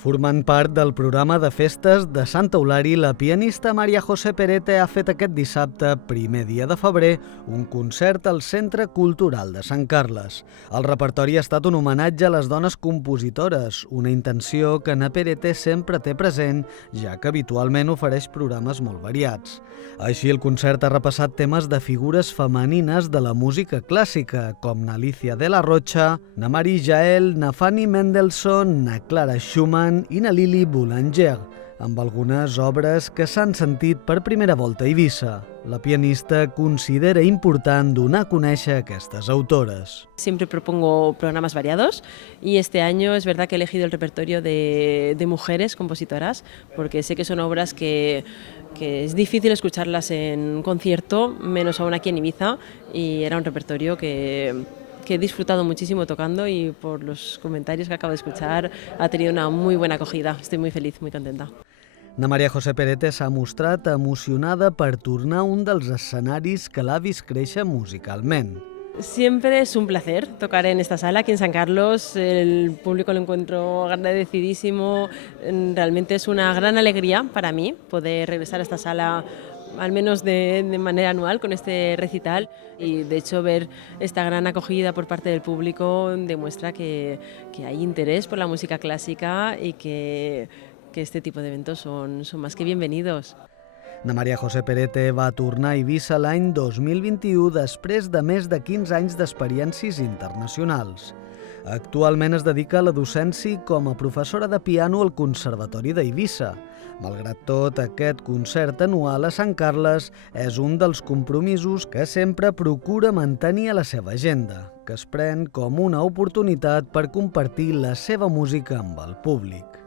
Formant part del programa de festes de Santa Eulària, la pianista Maria José Perete ha fet aquest dissabte, primer dia de febrer, un concert al Centre Cultural de Sant Carles. El repertori ha estat un homenatge a les dones compositores, una intenció que na Perete sempre té present, ja que habitualment ofereix programes molt variats. Així, el concert ha repassat temes de figures femenines de la música clàssica, com na Alicia de la Rocha, na Marie Jael, na Fanny Mendelssohn, na Clara Schumann i na Lili Boulanger, amb algunes obres que s'han sentit per primera volta a Eivissa. La pianista considera important donar a conèixer aquestes autores. Siempre propongo programas variados y este año es verdad que he elegido el repertorio de mujeres compositoras porque sé que son obras que es difícil escucharlas en concierto, menos aún aquí en Ibiza, y era un repertorio que he disfrutado muchísimo tocando y por los comentarios que acabo de escuchar ha tenido una muy buena acogida. Estoy muy feliz, muy contenta. Na Maria José Perete s'ha mostrat emocionada per tornar a un dels escenaris que l'ha vist créixer musicalment. Siempre es un placer tocar en esta sala aquí en San Carlos, el público lo encuentro agradecidísimo, realmente es una gran alegría para mí poder regresar a esta sala al menos de manera anual con este recital y de hecho ver esta gran acogida por parte del público demuestra que hay interés por la música clásica y que este tipo de eventos son más que bienvenidos. Na Maria José Perete va tornar a Eivissa l'any 2021 després de més de 15 anys d'experiències internacionals. Actualment es dedica a la docència com a professora de piano al Conservatori d'Eivissa. Malgrat tot, aquest concert anual a Sant Carles és un dels compromisos que sempre procura mantenir a la seva agenda, que es pren com una oportunitat per compartir la seva música amb el públic.